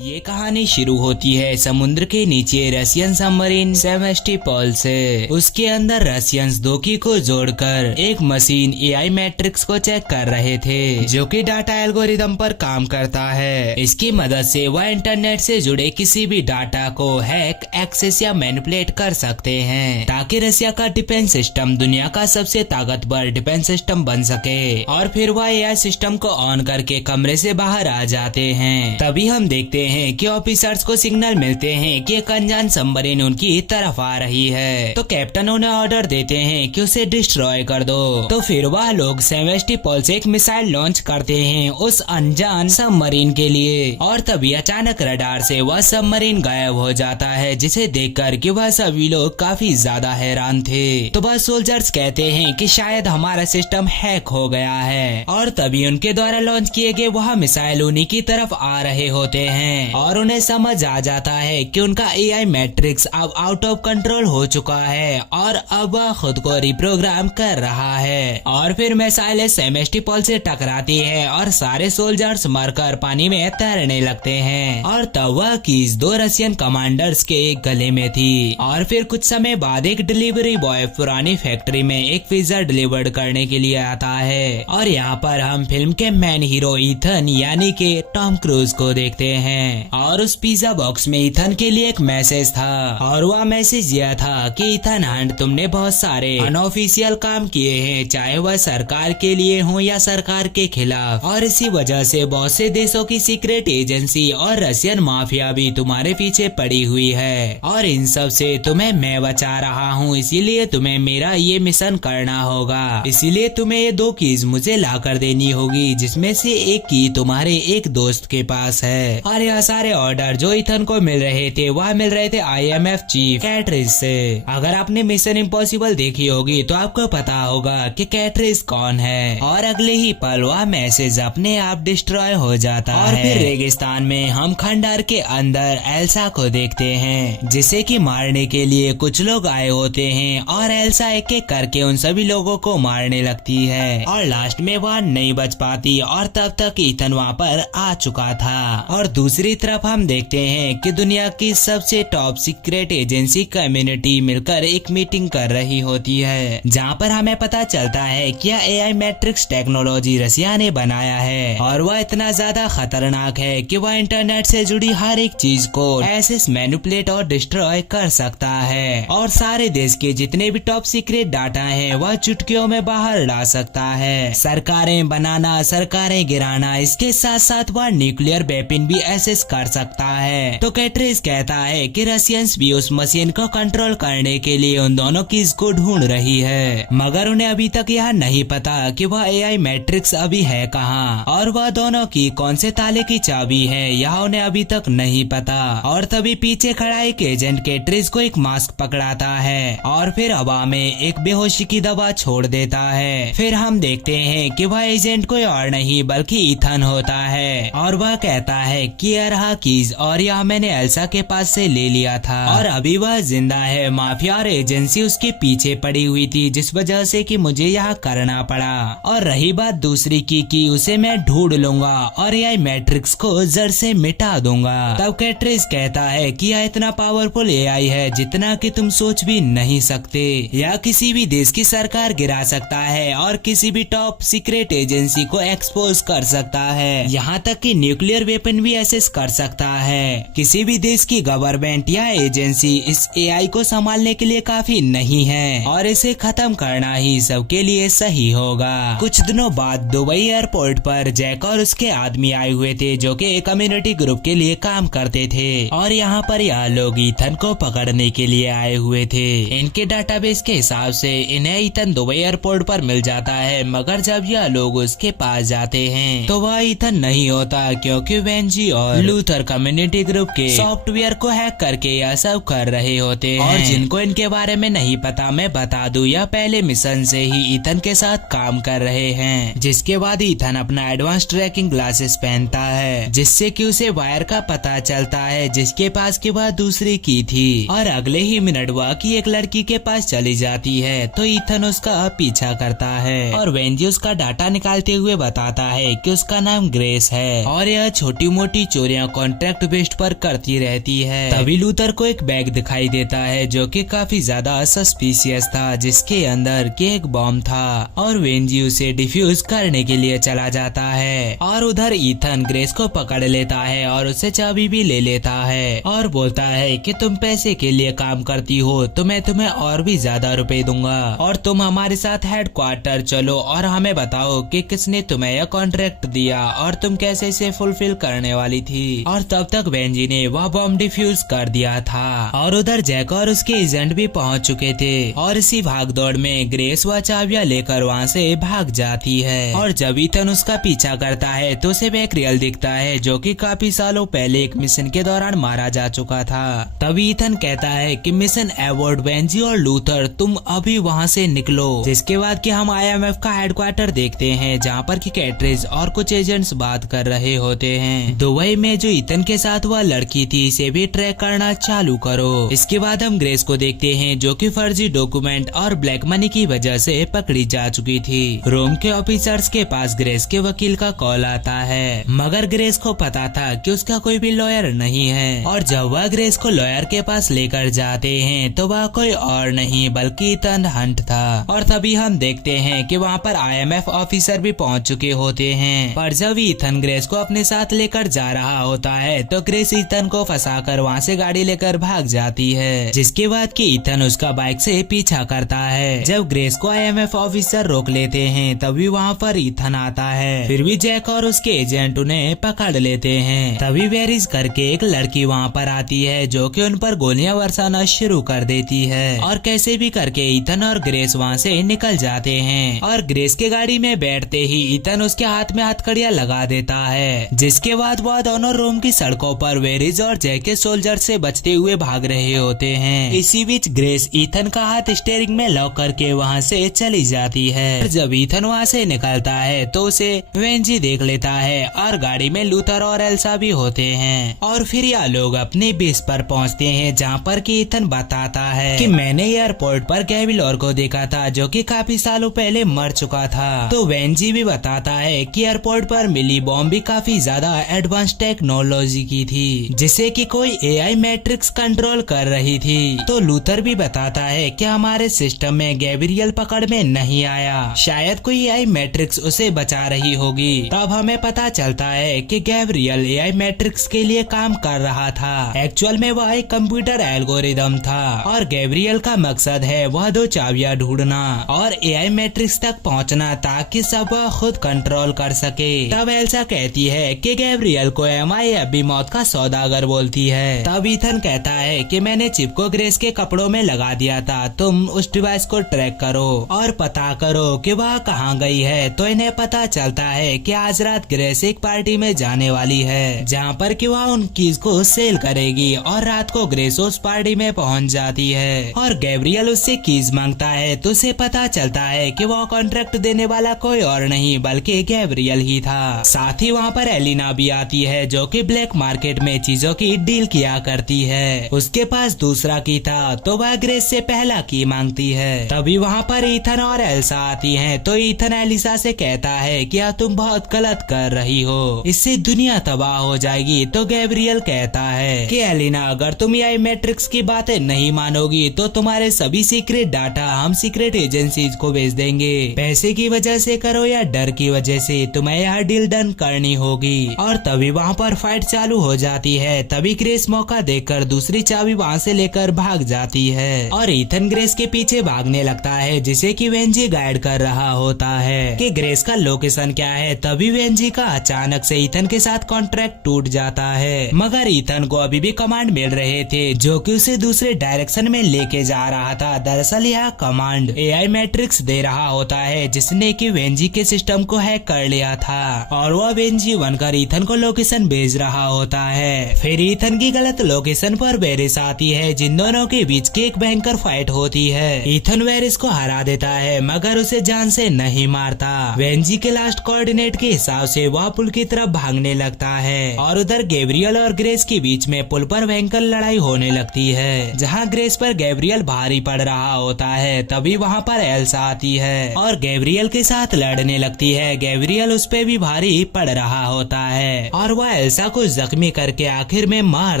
ये कहानी शुरू होती है समुद्र के नीचे रशियन सबमरीन सेवेस्टोपोल से। उसके अंदर रशियंस दोकी को जोड़कर एक मशीन एआई मैट्रिक्स को चेक कर रहे थे, जो कि डाटा एल्गोरिदम पर काम करता है। इसकी मदद से वह इंटरनेट से जुड़े किसी भी डाटा को हैक, एक्सेस या मैनिपुलेट कर सकते हैं, ताकि रशिया का डिफेंस सिस्टम दुनिया का सबसे ताकतवर डिफेंस सिस्टम बन सके। और फिर वह एआई सिस्टम को ऑन करके कमरे से बाहर आ जाते हैं। तभी हम देखते हैं कि ऑफिसर्स को सिग्नल मिलते हैं कि एक अनजान सबमरीन उनकी तरफ आ रही है। तो कैप्टन उन्हें ऑर्डर देते हैं कि उसे डिस्ट्रॉय कर दो। तो फिर वह लोग सेवेस्टोपोल से एक मिसाइल लॉन्च करते हैं उस अनजान सबमरीन के लिए। और तभी अचानक रडार से वह सबमरीन गायब हो जाता है, जिसे देखकर कि वह सभी लोग काफी ज्यादा हैरान थे। तो वह सोल्जर्स कहते हैं कि शायद हमारा सिस्टम हैक हो गया है। और तभी उनके द्वारा लॉन्च किए गए वह मिसाइल उन्हीं की तरफ आ रहे होते हैं और उन्हें समझ आ जाता है कि उनका एआई मैट्रिक्स अब आउट ऑफ कंट्रोल हो चुका है और अब वह खुद को रिप्रोग्राम कर रहा है। और फिर मिसाइल सेवेस्टोपोल से टकराती है और सारे सोल्जर्स मरकर पानी में तैरने लगते हैं। और तब वह कीज दो रशियन कमांडर्स के गले में थी। और फिर कुछ समय बाद एक डिलीवरी बॉय पुरानी फैक्ट्री में एक पिज्जा डिलीवर्ड करने के लिए आता है। और यहाँ पर हम फिल्म के मेन हीरो ईथन यानी कि टॉम क्रूज को देखते हैं। और उस पिज्जा बॉक्स में ईथन के लिए एक मैसेज था, और वह मैसेज यह था कि ईथन हंट, तुमने बहुत सारे अनऑफिशियल काम किए हैं, चाहे वह सरकार के लिए हो या सरकार के खिलाफ। और इसी वजह से बहुत से देशों की सीक्रेट एजेंसी और रशियन माफिया भी तुम्हारे पीछे पड़ी हुई है। और इन सब से तुम्हें मैं बचा रहा हूँ, इसीलिए तुम्हें मेरा ये मिशन करना होगा। इसीलिए तुम्हें ये दो कीज मुझे ला कर देनी होगी, जिसमें से एक की तुम्हारे एक दोस्त के पास है। और यह सारे ऑर्डर जो ईथन को मिल रहे थे वह मिल रहे थे आईएमएफ चीफ कैटरिज से। अगर आपने मिशन इम्पॉसिबल देखी होगी तो आपको पता होगा कि कैटरिज कौन है। और अगले ही पल वह मैसेज अपने आप डिस्ट्रॉय हो जाता है। और फिर रेगिस्तान में हम खंडहर के अंदर एल्सा को देखते हैं, जिसे कि मारने के लिए कुछ लोग आए होते हैं। और एल्सा एक एक करके उन सभी लोगों को मारने लगती है और लास्ट में वह नहीं बच पाती। और तब तक ईथन वहाँ पर आ चुका था। और दूसरी तरफ हम देखते हैं कि दुनिया की सबसे टॉप सीक्रेट एजेंसी कम्युनिटी मिलकर एक मीटिंग कर रही होती है, जहां पर हमें पता चलता है कि यह एआई मैट्रिक्स टेक्नोलॉजी रशिया ने बनाया है। और वह इतना ज्यादा खतरनाक है कि वह इंटरनेट से जुड़ी हर एक चीज को एक्सेस, मैनिपुलेट और डिस्ट्रॉय कर सकता है। और सारे देश के जितने भी टॉप सीक्रेट डाटा है वह चुटकियों में बाहर ला सकता है। सरकारें बनाना, सरकारें गिराना, इसके साथ साथ वह न्यूक्लियर वेपन भी एक्सेस कर सकता है। तो कैटरिज कहता है कि रशियंस भी उस मशीन को कंट्रोल करने के लिए उन दोनों कीज को ढूंढ रही है, मगर उन्हें अभी तक यह नहीं पता कि वह एआई मैट्रिक्स अभी है कहाँ और वह दोनों की कौन से ताले की चाबी है, यह उन्हें अभी तक नहीं पता। और तभी पीछे खड़ा एक एजेंट कैटरिज को एक मास्क पकड़ाता है और फिर हवा में एक बेहोशी की दवा छोड़ देता है। फिर हम देखते हैं कि वह एजेंट कोई और नहीं बल्कि ईथन होता है। और वह कहता है कि यह रहा कीज और यह मैंने एल्सा के पास से ले लिया था और अभी वह जिंदा है। माफिया और एजेंसी उसके पीछे पड़ी हुई थी, जिस वजह से कि मुझे यह करना पड़ा। और रही बात दूसरी की उसे मैं ढूंढ लूंगा और एआई मैट्रिक्स को जड़ से मिटा दूंगा। तब कैटरिज कहता है कि यह इतना पावरफुल एआई है जितना कि तुम सोच भी नहीं सकते। यह किसी भी देश की सरकार गिरा सकता है और किसी भी टॉप सीक्रेट एजेंसी को एक्सपोज कर सकता है, यहाँ तक कि न्यूक्लियर वेपन भी एक्सेस कर सकता है। किसी भी देश की गवर्नमेंट या एजेंसी इस एआई को संभालने के लिए काफी नहीं है और इसे खत्म करना ही सबके लिए सही होगा। कुछ दिनों बाद दुबई एयरपोर्ट पर जैक और उसके आदमी आए हुए थे, जो कि एक कम्युनिटी ग्रुप के लिए काम करते थे। और यहाँ पर यह लोग ईथन को पकड़ने के लिए आए हुए थे। इनके डाटाबेस के हिसाब से इन्हें ईथन दुबई एयरपोर्ट पर मिल जाता है, मगर जब यह लोग उसके पास जाते हैं तो वह ईथन नहीं होता, क्योंकि वेंजी और लूथर कम्युनिटी ग्रुप के सॉफ्टवेयर को हैक करके यह सब कर रहे होते हैं। और जिनको इनके बारे में नहीं पता, मैं बता दूं, यह पहले मिशन से ही ईथन के साथ काम कर रहे हैं। जिसके बाद ईथन अपना एडवांस ट्रैकिंग ग्लासेस पहनता है, जिससे कि उसे वायर का पता चलता है जिसके पास के बाद दूसरी की थी। और अगले ही मिनट वह की एक लड़की के पास चली जाती है, तो ईथन उसका पीछा करता है और वेंजी उसका डाटा निकालते हुए बताता है कि उसका नाम ग्रेस है और यह छोटी मोटी चोरी चोरियां कॉन्ट्रैक्ट बेस्ड पर करती रहती है। तभी लूथर को एक बैग दिखाई देता है जो कि काफी ज्यादा सस्पिशियस था, जिसके अंदर के एक बॉम्ब था और वेंजी उसे डिफ्यूज करने के लिए चला जाता है। और उधर ईथन ग्रेस को पकड़ लेता है और उसे चाबी भी ले लेता है और बोलता है कि तुम पैसे के लिए काम करती हो तो मैं तुम्हें और भी ज्यादा रुपए दूंगा और तुम हमारे साथ हेडक्वार्टर चलो और हमें बताओ कि किसने तुम्हें यह कॉन्ट्रैक्ट दिया और तुम कैसे इसे फुलफिल करने वाली थी। और तब तक वेंजी ने वह बॉम्ब डिफ्यूज कर दिया था और उधर जैक और उसके एजेंट भी पहुंच चुके थे और इसी भागदौड़ में ग्रेस वह चाबियां लेकर वहाँ से भाग जाती है। और जब ईथन उसका पीछा करता है तो उसे बैकरियल दिखता है जो कि काफी सालों पहले एक मिशन के दौरान मारा जा चुका था। तभी ईथन कहता है कि मिशन एवॉर्ड वेंजी और लूथर तुम अभी वहाँ से निकलो, जिसके बाद कि हम IMF का हेडक्वार्टर देखते हैं जहाँ पर कि कैटरेज और कुछ एजेंट्स बात कर रहे होते हैं। दुबई में जो ईथन के साथ वह लड़की थी इसे भी ट्रैक करना चालू करो। इसके बाद हम ग्रेस को देखते हैं जो कि फर्जी डॉक्यूमेंट और ब्लैक मनी की वजह से पकड़ी जा चुकी थी। रोम के ऑफिसर्स के पास ग्रेस के वकील का कॉल आता है, मगर ग्रेस को पता था कि उसका कोई भी लॉयर नहीं है। और जब वह ग्रेस को लॉयर के पास लेकर जाते हैं तो वह कोई और नहीं बल्कि ईथन हंट था। और तभी हम देखते हैं कि वहाँ पर IMF ऑफिसर भी पहुँच चुके होते हैं। पर जब ईथन ग्रेस को अपने साथ लेकर जा रहा होता है तो ग्रेस ईथन को फंसाकर वहाँ से गाड़ी लेकर भाग जाती है, जिसके बाद कि ईथन उसका बाइक से पीछा करता है। जब ग्रेस को IMF ऑफिसर रोक लेते हैं तभी वहाँ पर ईथन आता है, फिर भी जैक और उसके एजेंट उन्हें पकड़ लेते हैं। तभी वेरिस करके एक लड़की वहाँ पर आती है जो कि उन पर गोलियां बरसाना शुरू कर देती है और कैसे भी करके ईथन और ग्रेस वहाँ से निकल जाते हैं। और ग्रेस के गाड़ी में बैठते ही ईथन उसके हाथ में हथकड़ियां लगा देता है, जिसके बाद वह दोनों रोम की सड़कों पर वेरिस और जैक के सोल्जर से बचते हुए भाग रहे होते हैं। इसी बीच ग्रेस ईथन का हाथ स्टीयरिंग में लॉक करके वहाँ से चली जाती है। जब ईथन वहाँ से निकलता है तो उसे वेंजी देख लेता है और गाड़ी में लूथर और एल्सा भी होते हैं। और फिर यह लोग अपने बेस पर पहुँचते हैं जहाँ पर कि ईथन बताता है कि मैंने एयरपोर्ट पर गैविलोर को देखा था जो कि काफी सालों पहले मर चुका था। तो वेंजी भी बताता है कि एयरपोर्ट पर मिली बॉम्ब भी काफी ज्यादा एडवांस टेक्नोलॉजी की थी, जिसे कि कोई AI मैट्रिक्स कंट्रोल कर रही थी। तो लूथर भी बताता है कि हमारे सिस्टम में गैब्रियल पकड़ में नहीं आया, शायद कोई AI मैट्रिक्स उसे बचा रही होगी। तब हमें पता चलता है कि गैब्रियल AI मैट्रिक्स के लिए काम कर रहा था। एक्चुअल में वह एक कंप्यूटर एल्गोरिदम था और गैब्रियल का मकसद है वह 2 चाबियां ढूंढना और AI मैट्रिक्स तक पहुंचना ताकि सब वह खुद कंट्रोल कर सके। तब एल्सा कहती है कि गैब्रियल को MI अभी मौत का सौदागर बोलती है। तब ईथन कहता है कि मैंने चिप को ग्रेस के कपड़ों में लगा दिया था, तुम उस डिवाइस को ट्रैक करो और पता करो कि वह कहाँ गई है। तो इन्हें पता चलता है कि आज रात ग्रेस एक पार्टी में जाने वाली है जहाँ पर कि वह उन कीज को सेल करेगी और रात को ग्रेस उस पार्टी में पहुँच जाती है और गैब्रियल उससे कीज मांगता है तो उसे पता चलता है कि वह कॉन्ट्रैक्ट देने वाला कोई और नहीं बल्कि गैब्रियल ही था। साथ ही वहाँ पर एलिना भी आती है जो कि ब्लैक मार्केट में चीजों की डील किया करती है। उसके पास दूसरा की था तो वह ग्रेस से पहला की मांगती है। तभी वहाँ पर ईथन और एल्सा आती हैं। तो ईथन एलिसा से कहता है कि तुम बहुत गलत कर रही हो, इससे दुनिया तबाह हो जाएगी। तो गैब्रियल कहता है कि एलिना अगर तुम AI मैट्रिक्स की बातें नहीं मानोगी तो तुम्हारे सभी सीक्रेट डाटा हम सीक्रेट एजेंसीज को भेज देंगे। पैसे की वजह से करो या डर की वजह से तुम्हें यह डील डन करनी होगी। और तभी वहाँ पर फाइट चालू हो जाती है। तभी ग्रेस मौका देखकर दूसरी चाबी वहाँ से लेकर भाग जाती है और ईथन ग्रेस के पीछे भागने लगता है, जिसे कि वेंजी गाइड कर रहा होता है कि ग्रेस का लोकेशन क्या है। तभी वेंजी का अचानक से ईथन के साथ कॉन्ट्रैक्ट टूट जाता है, मगर ईथन को अभी भी कमांड मिल रहे थे जो कि उसे दूसरे डायरेक्शन में लेके जा रहा था। दरअसल यह कमांड AI मैट्रिक्स दे रहा होता है जिसने कि वेंजी के सिस्टम को हैक कर लिया था और वह वेंजी बनकर ईथन को लोकेशन भेज रहा होता है। फिर ईथन की गलत लोकेशन पर वेरिस आती है, जिन दोनों के बीच की एक भयंकर फाइट होती है। ईथन वेरिस को हरा देता है मगर उसे जान से नहीं मारता। वेंजी के लास्ट कोऑर्डिनेट के हिसाब से वह पुल की तरफ भागने लगता है और उधर गैब्रियल और ग्रेस के बीच में पुल पर भयंकर लड़ाई होने लगती है, जहाँ ग्रेस पर गैब्रियल भारी पड़ रहा होता है। तभी वहाँ पर एल्सा आती है और गैब्रियल के साथ लड़ने लगती है। गैब्रियल उस पे भी भारी पड़ रहा होता है और वह वह एल्सा को जख्मी करके आखिर में मार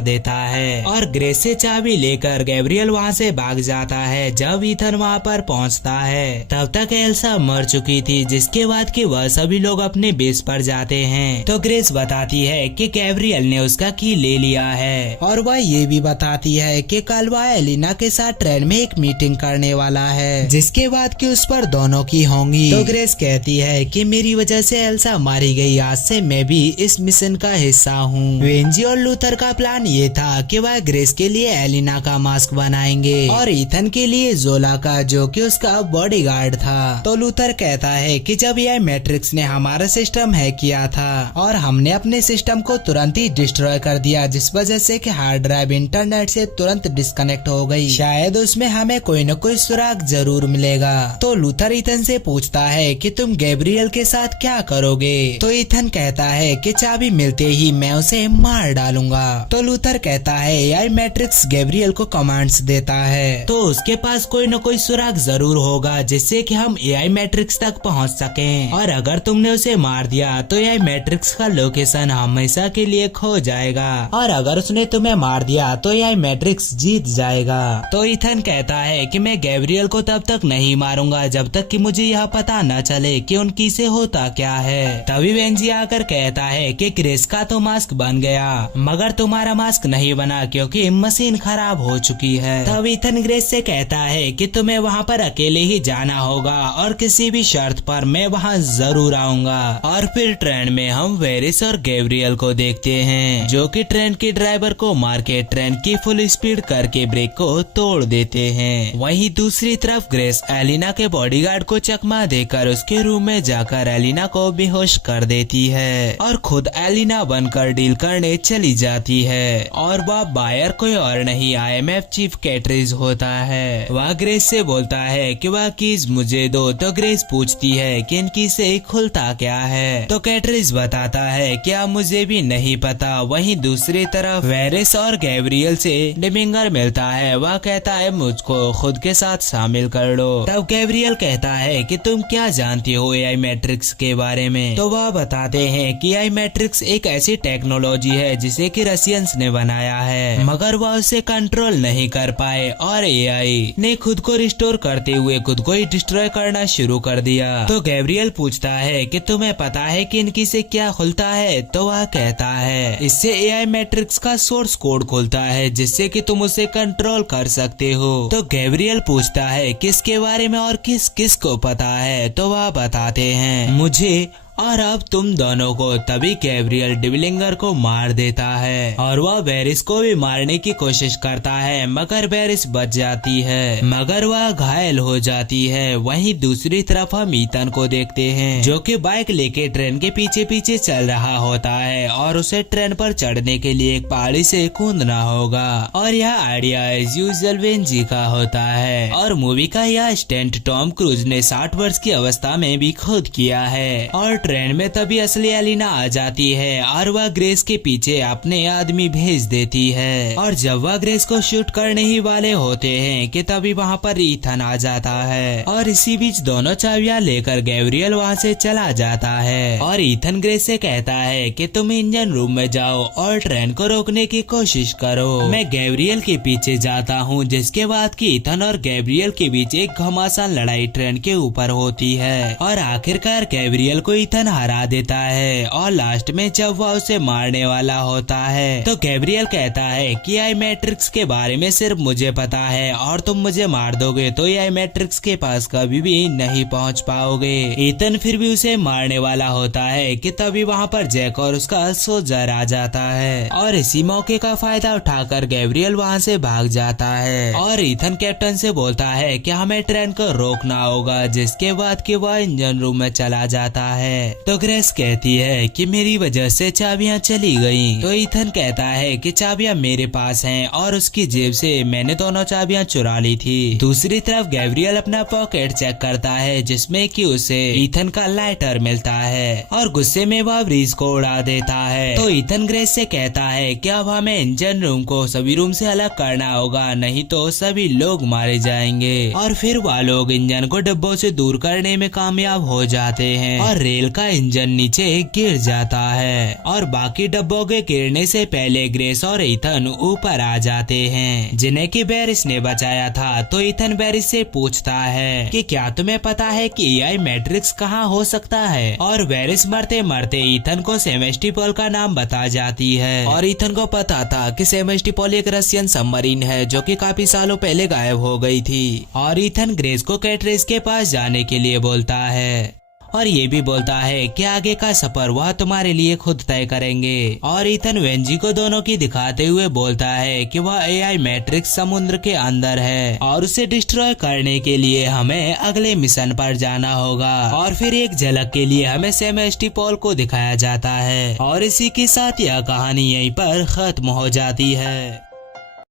देता है और ग्रेस से चाबी लेकर गैब्रियल वहाँ से भाग जाता है। जब ईथन वहाँ पर पहुँचता है तब तक एल्सा मर चुकी थी, जिसके बाद कि वह सभी लोग अपने बेस पर जाते हैं। तो ग्रेस बताती है कि गैब्रियल ने उसका की ले लिया है और वह ये भी बताती है कि कल वह एलिना के साथ ट्रेन में एक मीटिंग करने वाला है, जिसके बाद कि उस पर दोनों की होंगी। तो ग्रेस कहती है कि मेरी वजह से एल्सा मारी गई, आज से मैं भी इस मिशन का हिस्सा हूँ। वेंजी और लूथर का प्लान ये था कि वह ग्रेस के लिए एलिना का मास्क बनाएंगे और ईथन के लिए जोला का, जो कि उसका बॉडीगार्ड था। तो लूथर कहता है कि जब यह मैट्रिक्स ने हमारा सिस्टम हैक किया था और हमने अपने सिस्टम को तुरंत ही डिस्ट्रॉय कर दिया, जिस वजह से कि हार्ड ड्राइव इंटरनेट से तुरंत डिस्कनेक्ट हो गई, शायद उसमें हमें कोई न कोई सुराग जरूर मिलेगा। तो लूथर ईथन से पूछता है कि तुम गैब्रियल के साथ क्या करोगे। तो ईथन कहता है कि चाबी मिलते ही मैं उसे मार डालूंगा। तो लूथर कहता है एआई मैट्रिक्स गैब्रियल को कमांड्स देता है, तो उसके पास कोई न कोई सुराग जरूर होगा जिससे कि हम एआई मैट्रिक्स तक पहुंच सकें, और अगर तुमने उसे मार दिया तो एआई मैट्रिक्स का लोकेशन हमेशा के लिए खो जाएगा, और अगर उसने तुम्हें मार दिया तो एआई मैट्रिक्स जीत जाएगा। तो ईथन कहता है कि मैं गैब्रियल को तब तक नहीं मारूंगा जब तक कि मुझे यह पता न चले कि उनकी से होता क्या है। तभी वेंजी आकर कहता है कि ग्रेस का तो मास्क बन गया मगर तुम्हारा मास्क नहीं बना क्योंकि मशीन खराब हो चुकी है। तब ईथन ग्रेस से कहता है कि तुम्हें वहाँ पर अकेले ही जाना होगा और किसी भी शर्त पर मैं वहाँ जरूर आऊंगा। और फिर ट्रेन में हम वेरिस और गैब्रियल को देखते हैं, जो कि ट्रेन के ड्राइवर को मार के ट्रेन की फुल स्पीड करके ब्रेक को तोड़ देते हैं। वहीं दूसरी तरफ ग्रेस एलिना के बॉडीगार्ड को चकमा देकर उसके रूम में जाकर एलिना को बेहोश कर देती है और खुद एलिना बनकर डील करने चली जाती है। और वह बायर कोई और नहीं IMF चीफ कैटरिज होता है। वह ग्रेस से बोलता है कि वह कीज मुझे दो। तो ग्रेस पूछती है कि इनकी से खुलता क्या है। तो कैटरिज बताता है क्या मुझे भी नहीं पता। वहीं दूसरी तरफ वेरिस और गैब्रियल से डिमिंगर मिलता है। वह कहता है मुझको खुद के साथ शामिल कर लो। तब गैब्रियल कहता है कि तुम क्या जानती हो एआई मैट्रिक्स के बारे में। तो वह बताते हैं कि एआई मैट्रिक्स एक ऐसी टेक्नोलॉजी है जिसे कि रशियंस ने बनाया है, मगर वह उसे कंट्रोल नहीं कर पाए और एआई ने खुद को रिस्टोर करते हुए खुद को ही डिस्ट्रॉय करना शुरू कर दिया। तो गैब्रियल पूछता है कि तुम्हें पता है कि इनकी से क्या खुलता है। तो वह कहता है इससे एआई मैट्रिक्स का सोर्स कोड खुलता है जिससे कि तुम उसे कंट्रोल कर सकते हो। तो गैब्रियल पूछता है किसके बारे में और किस किस को पता है। तो वह बताते हैं मुझे और अब तुम दोनों को। तभी गैब्रियल डिविलिंगर को मार देता है और वह वेरिस को भी मारने की कोशिश करता है, मगर वेरिस बच जाती है मगर वह घायल हो जाती है। वहीं दूसरी तरफ हम ईथन को देखते हैं, जो कि बाइक लेके ट्रेन के पीछे पीछे चल रहा होता है और उसे ट्रेन पर चढ़ने के लिए एक पहाड़ी से कूदना होगा। और यह आइडिया एज यूजुअल वेंजी का होता है और मूवी का यह स्टंट टॉम क्रूज ने 60 वर्ष की अवस्था में भी खुद किया है। और ट्रेन में तभी असली एलिना आ जाती है और वह ग्रेस के पीछे अपने आदमी भेज देती है। और जब वह ग्रेस को शूट करने ही वाले होते हैं कि तभी वहाँ पर ईथन आ जाता है और इसी बीच दोनों चाबियां लेकर गैब्रियल वहाँ से चला जाता है। और ईथन ग्रेस से कहता है कि तुम इंजन रूम में जाओ और ट्रेन को रोकने की कोशिश करो, मैं गैब्रियल के पीछे जाता हूँ। जिसके बाद कि ईथन और गैब्रियल के बीच एक घमासान लड़ाई ट्रेन के ऊपर होती है और आखिरकार गैब्रियल को ईथन हरा देता है। और लास्ट में जब वह उसे मारने वाला होता है तो गैब्रियल कहता है कि एआई मैट्रिक्स के बारे में सिर्फ मुझे पता है और तुम मुझे मार दोगे तो एआई मैट्रिक्स के पास कभी भी नहीं पहुंच पाओगे। ईथन फिर भी उसे मारने वाला होता है कि तभी वहां पर जैक और उसका सोल्जर आ जाता है और इसी मौके का फायदा उठाकर गैब्रियल वहां से भाग जाता है। और ईथन कैप्टन से बोलता है कि हमें ट्रेन को रोकना होगा, जिसके बाद कि वह इंजन रूम में चला जाता है। तो ग्रेस कहती है कि मेरी वजह से चाबियां चली गईं। तो ईथन कहता है कि चाबियां मेरे पास हैं और उसकी जेब से मैंने दोनों चाबियां चुरा ली थी। दूसरी तरफ गैब्रियल अपना पॉकेट चेक करता है जिसमें कि उसे ईथन का लाइटर मिलता है और गुस्से में वह ब्रीज को उड़ा देता है। तो ईथन ग्रेस से कहता है कि अब हमें इंजन रूम को सभी रूम से अलग करना होगा, नहीं तो सभी लोग मारे जाएंगे। और फिर वह लोग इंजन को डिब्बों से दूर करने में कामयाब हो जाते हैं और रेल का इंजन नीचे गिर जाता है और बाकी डब्बों के गिरने से पहले ग्रेस और ईथन ऊपर आ जाते हैं, जिन्हें कि वेरिस ने बचाया था। तो ईथन वेरिस से पूछता है कि क्या तुम्हें पता है कि एआई मैट्रिक्स कहाँ हो सकता है, और वेरिस मरते मरते ईथन को सेमेस्टिपोल का नाम बता जाती है। और ईथन को पता था कि सेमेस्टिपोल एक रशियन सबमरीन है जो कि काफी सालों पहले गायब हो गई थी। और ईथन ग्रेस को कैटरेज के पास जाने के लिए बोलता है और ये भी बोलता है कि आगे का सफर वह तुम्हारे लिए खुद तय करेंगे। और ईथन वेंजी को दोनों की दिखाते हुए बोलता है कि वह एआई मैट्रिक्स समुद्र के अंदर है और उसे डिस्ट्रॉय करने के लिए हमें अगले मिशन पर जाना होगा। और फिर एक झलक के लिए हमें सेमेस्टिपोल को दिखाया जाता है और इसी के साथ यह कहानी यहीं पर खत्म हो जाती है।